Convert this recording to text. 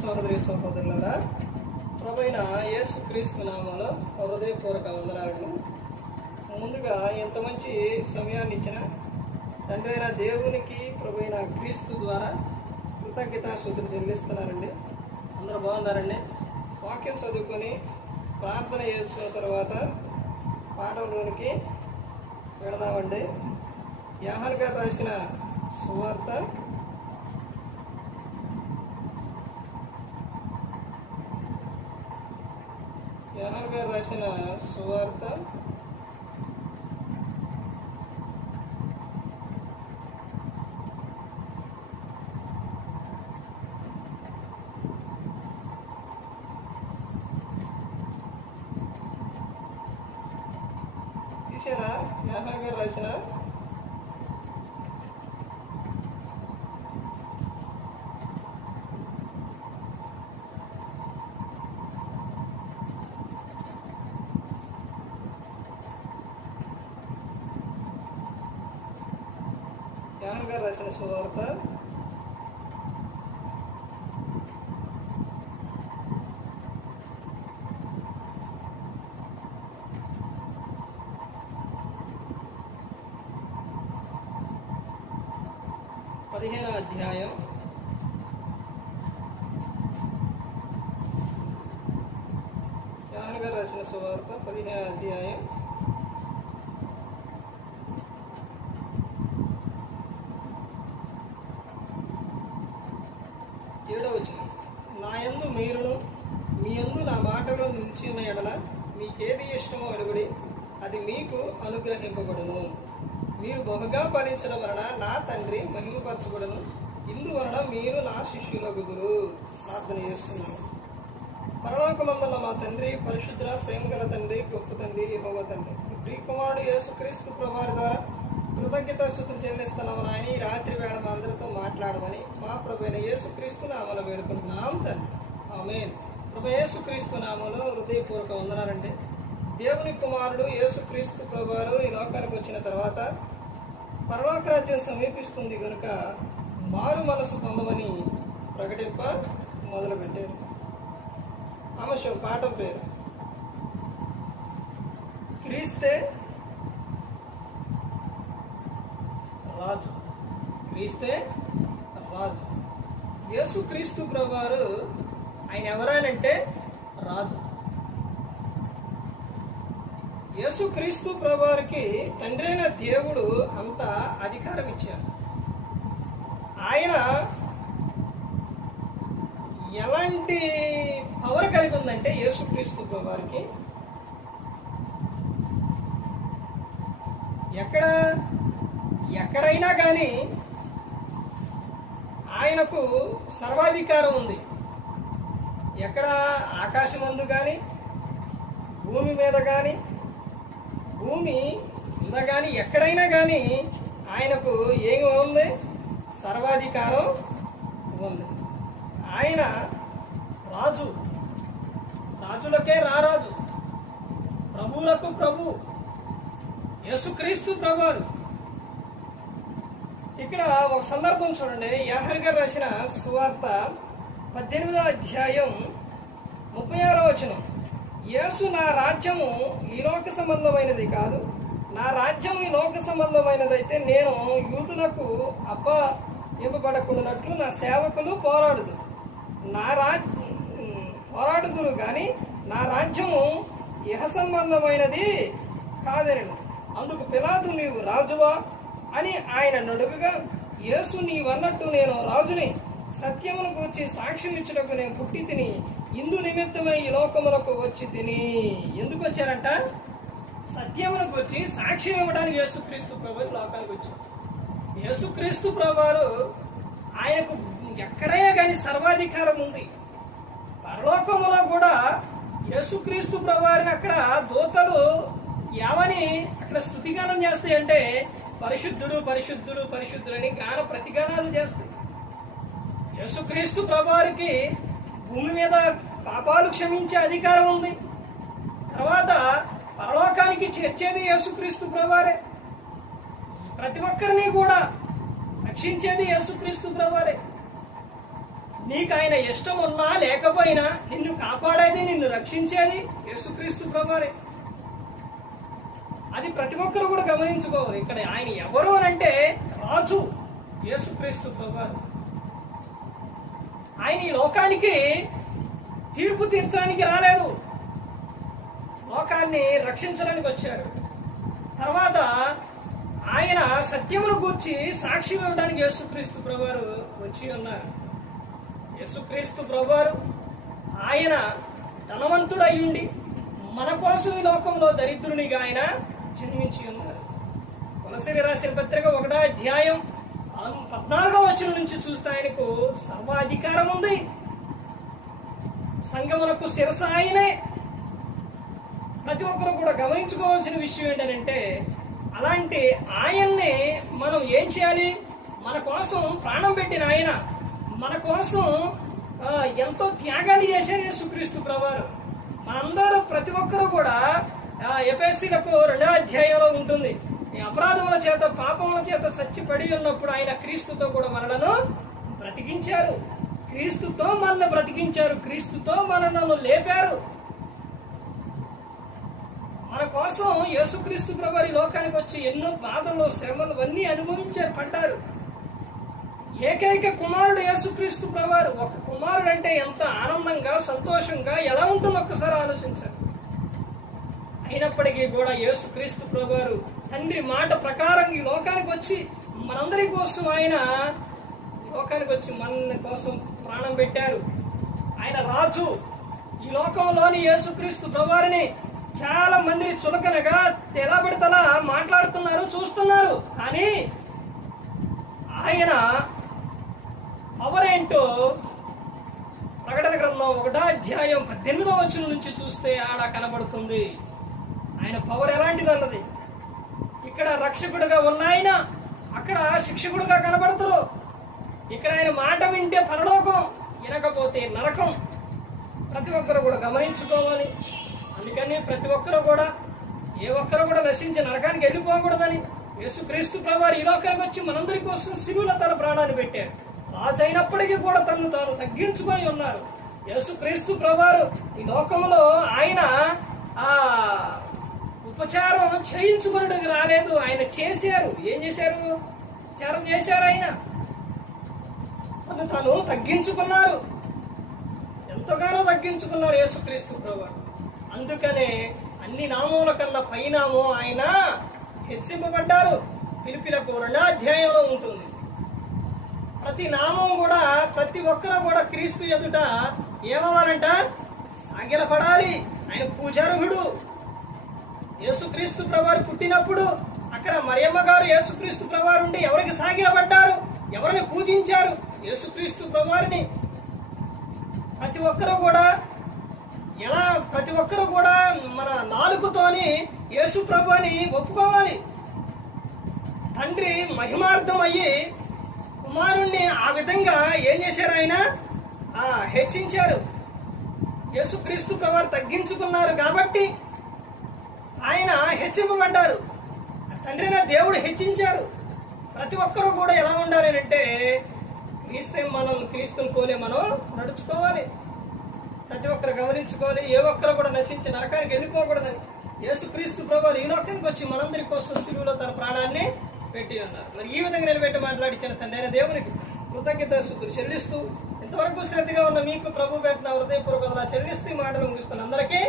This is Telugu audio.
సహోదరి సహోదరుల ప్రభైన యేసు క్రీస్తు నామంలో హృదయపూర్వక వందనాలను. ముందుగా ఎంత మంచి సమయాన్ని ఇచ్చిన తండ్రి అయిన దేవునికి ప్రభైన క్రీస్తు ద్వారా కృతజ్ఞత సూచన చెల్లిస్తున్నానండి. అందరూ బాగున్నారండి? వాక్యం చదువుకొని ప్రార్థన చేసుకున్న తర్వాత పాఠంలోనికి వెళదామండి. యాహన్ గారు రాసిన సువార్త యోహాన్ గారు రాసిన సువార్త. చూసారా యోహాన్ గారు రాసిన యోహాన్ గారు రాసిన సువార్త పదిహేను అధ్యాయం యోహాన్ గారు రాసిన సువార్త పదిహేను అధ్యాయం ఏడో వచ్చిన నా యందు మీరును మీ యందు నా మాటలో నిలిచి ఉన్న ఎడల మీకేది ఇష్టమో అడుగుడి అది మీకు అనుగ్రహింపబడును. మీరు బహుగా ఫలించడం వలన నా తండ్రి మహిమపరచబడును. ఇందువలన మీరు నా శిష్యులగుదురు. ప్రార్థన చేస్తున్నాను. పరలోకమందున్న మా తండ్రి పరిశుద్ధ ప్రేమ గల తండ్రి గొప్ప తండ్రి యహోవ తండ్రి. శ్రీకుమారుడు ప్రియకుమారుడు యేసుక్రీస్తు ప్రభావి ద్వారా కృతజ్ఞత సూత్రం చెల్లిస్తున్నాము నాయన. ఈ రాత్రి వేళ మా అందరితో మాట్లాడమని మా ప్రభు అయిన యేసుక్రీస్తు నామలో వేడుకుంటున్నాం తండ్రి. ఆమె ప్రభు యేసుక్రీస్తు నామలో హృదయపూర్వక వందనాలండి. దేవుని కుమారుడు యేసుక్రీస్తు ప్రభువారు ఈ లోకానికి వచ్చిన తర్వాత పరలోక రాజ్యం సమీపిస్తుంది కనుక మారు మనసు పొందమని ప్రకటింప మొదలుపెట్టారు. ఆమె పాఠం పేరు. క్రీస్తే రాజు క్రీస్తే రాజు యేసు క్రీస్తు ప్రభువారు ఆయన ఎవరానంటే రాజు. యేసు క్రీస్తు ప్రభువారికి తండ్రైన దేవుడు అంత అధికారం ఇచ్చారు. ఆయన ఎలాంటి పవర్ కలిగి ఉందంటే యేసుక్రీస్తు ప్రభువారికి? ఎక్కడ? ఎక్కడైనా కానీ ఆయనకు సర్వాధికారం ఉంది. ఎక్కడ ఆకాశం అందు కానీ భూమి మీద కానీ భూమి మీద కానీ ఎక్కడైనా కానీ ఆయనకు ఏమి ఉంది? సర్వాధికారం ఉంది. ఆయన రాజు. రాజులకే రారాజు. ప్రభువులకు ప్రభు. యేసుక్రీస్తు ప్రభువారు ఇక్కడ ఒక సందర్భం చూడండి. యాహర్ గారు రాసిన సువార్త పద్దెనిమిదో అధ్యాయం ముప్పై ఆరో వచనం. యేసు నా రాజ్యము ఈ లోక సంబంధమైనది కాదు. నా రాజ్యం ఈ లోక సంబంధమైనదైతే నేను యూదులకు అప్ప ఇవ్వబడకున్నట్లు నా సేవకులు పోరాడుదు నా రాజ్ పోరాడుదురు కానీ నా రాజ్యము ఇహ సంబంధమైనది కాదని అందుకు పిలాతు నీవు రాజువా? అని ఆయన నడుగుగా యేసు నీవన్నట్టు నేను రాజుని సత్యమును గూర్చి సాక్ష్యం ఇచ్చుటకు నేను పుట్టి తిని ఇందు నిమిత్తమై ఈ లోకములకు వచ్చి తిని. ఎందుకు వచ్చారంట? సత్యమును గురించి సాక్ష్యం ఇవ్వడానికి యేసుక్రీస్తు ప్రభు లోకానికి వచ్చారు. యేసుక్రీస్తు ప్రభువారు ఆయనకు ఎక్కడైనా కానీ సర్వాధికారం ఉంది. పరలోకములో కూడా యేసుక్రీస్తు ప్రభువారిని అక్కడ దూతలు ఏమని అక్కడ స్థుతిగానం చేస్తాయంటే పరిశుద్ధుడు పరిశుద్ధుడు పరిశుద్ధుడని గాన ప్రతిగానాలు చేస్తాయి. యేసుక్రీస్తు ప్రభువారికి భూమి మీద పాపాలు క్షమించే అధికారం ఉంది. తర్వాత పరలోకానికి చేర్చేది యేసుక్రీస్తు ప్రభువారే. ప్రతి ఒక్కరిని కూడా రక్షించేది యేసుక్రీస్తు ప్రభువారే. నీకు ఆయన ఇష్టం ఉన్నా లేకపోయినా నిన్ను కాపాడేది నిన్ను రక్షించేది యేసుక్రీస్తు ప్రభువారే. అది ప్రతి ఒక్కరు కూడా గమనించుకోవాలి. ఇక్కడ ఆయన ఎవరు అని అంటే రాజు యేసుక్రీస్తు ప్రభువారు ఆయన ఈ లోకానికి తీర్పు తీర్చడానికి రాలేదు. లోకాన్ని రక్షించడానికి వచ్చారు తర్వాత ఆయన సత్యమును గూర్చి సాక్షి ఇవ్వడానికి యేసుక్రీస్తు ప్రభువారు వచ్చి ఉన్నారు. యేసుక్రీస్తు ప్రభువారు ఆయన ధనవంతుడు అయ్యుండి మన కోసం ఈ లోకంలో దరిద్రునిగా ఆయన జన్మించి ఉన్నారు తులసిని రాసిన పత్రిక ఒకటో అధ్యాయం పద్నాలుగో వచ్చిన నుంచి చూస్తే ఆయనకు సర్వాధికారం ఉంది. సంగమునకు శిరస ఆయనే. ప్రతి ఒక్కరు కూడా గమనించుకోవాల్సిన విషయం ఏంటంటే అలాంటి ఆయన్ని మనం ఏం చేయాలి? మన కోసం ప్రాణం పెట్టిన ఆయన. మన కోసం ఎంతో త్యాగాన్ని చేశారు యేసుక్రీస్తు ప్రభువారు మనందరూ ప్రతి ఒక్కరు కూడా ఎపిఎస్సీలకు రెండో అధ్యాయంలో ఉంటుంది. అపరాధముల చేత పాపముల చేత చచ్చిపడి ఉన్నప్పుడు ఆయన క్రీస్తుతో కూడా మనలను బ్రతికించారు. క్రీస్తుతో మనల్ని బ్రతికించారు. క్రీస్తుతో మనలను లేపారు. మన కోసం యేసుక్రీస్తు ప్రభు లోకానికి వచ్చి ఎన్నో బాధలు శ్రమలు అన్నీ అనుభవించారు పడ్డారు. ఏకైక కుమారుడు యేసుక్రీస్తు ప్రభు ఒక కుమారుడు అంటే ఎంత ఆనందంగా సంతోషంగా ఎలా ఉంటుందో ఒక్కసారి ఆలోచించారు అయినప్పటికీ కూడా యేసుక్రీస్తు ప్రభువారు తండ్రి మాట ప్రకారం ఈ లోకానికి వచ్చి మనందరి కోసం ఆయన లోకానికి వచ్చి మన కోసం ప్రాణం పెట్టారు. ఆయన రాజు. ఈ లోకంలోని యేసుక్రీస్తు ప్రభువారిని చాలా మందిని చులకనగా ఎలా పెడతలా మాట్లాడుతున్నారు చూస్తున్నారు. కానీ ఆయన అవరేంటో ప్రకటన గ్రంథం ఒకటో అధ్యాయం పద్దెనిమిదో వచ్చిన నుంచి చూస్తే ఆడ కనబడుతుంది. ఆయన పవర్ ఎలాంటిది అన్నది. ఇక్కడ రక్షకుడుగా ఉన్న ఆయన అక్కడ శిక్షకుడుగా కనబడతారు. ఇక్కడ ఆయన మాట వింటే పరలోకం వినకపోతే నరకం. ప్రతి ఒక్కరు కూడా గమనించుకోవాలి. అందుకని ప్రతి ఒక్కరు కూడా ఏ ఒక్కరు కూడా నశించి నరకానికి వెళ్ళిపోకూడదని యేసుక్రీస్తు ప్రభువారు ఈ లోకానికి వచ్చి మనందరి కోసం శివుల తన ప్రాణాన్ని పెట్టారు. రాజైనప్పటికీ కూడా తను తాను తగ్గించుకొని ఉన్నారు. యేసుక్రీస్తు ప్రభువారు ఈ లోకంలో ఆయన ఆ ఉపచారం చేయించుకున్నట్టుకు రాలేదు. ఆయన చేశారు. ఏం చేశారు? ఉపచారం చేశారు ఆయన. తను తను తగ్గించుకున్నారు. ఎంతగానో తగ్గించుకున్నారు యేసుక్రీస్తు ప్రభు. అందుకనే అన్ని నామముల కన్నా పైనామం ఆయన హెచ్చింపబడ్డారు. పిలిపిలకు రెండో అధ్యాయంలో ఉంటుంది. ప్రతి నామం కూడా ప్రతి ఒక్కరు కూడా క్రీస్తు ఎదుట ఏమవ్వాలంట? సాగిలపడాలి. ఆయన పూజార్హుడు. యేసుక్రీస్తు ప్రభువారు పుట్టినప్పుడు అక్కడ మరియమ్మ గారు యేసుక్రీస్తు ప్రభువారు ఉండి ఎవరికి సాగిలపడ్డారు? ఎవరిని పూజించారు? యేసుక్రీస్తు ప్రభువారిని ప్రతి ఒక్కరూ కూడా ఎలా ప్రతి ఒక్కరూ కూడా మన నాలుగుతోని యేసు ప్రభు అని ఒప్పుకోవాలి. తండ్రి మహిమార్థం అయ్యి కుమారుణ్ణి ఆ విధంగా ఏం చేశారు ఆయన? ఆ, హెచ్చించారు. యేసుక్రీస్తు ప్రభు తగ్గించుకున్నారు కాబట్టి ఆయన హెచ్చింపబడ్డారు తండ్రి అయిన దేవుడు హెచ్చించారు. ప్రతి ఒక్కరూ కూడా ఎలా ఉండాలి అంటే క్రీస్తే మనం క్రీస్తుని కోలే మనం నడుచుకోవాలి. ప్రతి ఒక్కరు గమనించుకోవాలి. ఏ ఒక్కరు కూడా నశించి నరకానికి వెళ్ళిపోకూడదని. యేసుక్రీస్తు ప్రభు ఈ లోకానికి వచ్చి మనందరి కోసం శిలువలో తన ప్రాణాన్ని పెట్టి ఉన్నారు. మరి ఈ విధంగా నిలబెట్టి మాట్లాడించిన తండ్రి దేవునికి కృతజ్ఞత శుద్ధులు చెల్లిస్తూ ఇంతవరకు శ్రద్ధగా ఉన్న మీకు ప్రభు పెట్టిన హృదయపూర్వకంగా చెల్లిస్తూ ఈ మాటలు ముగిస్తున్న అందరికీ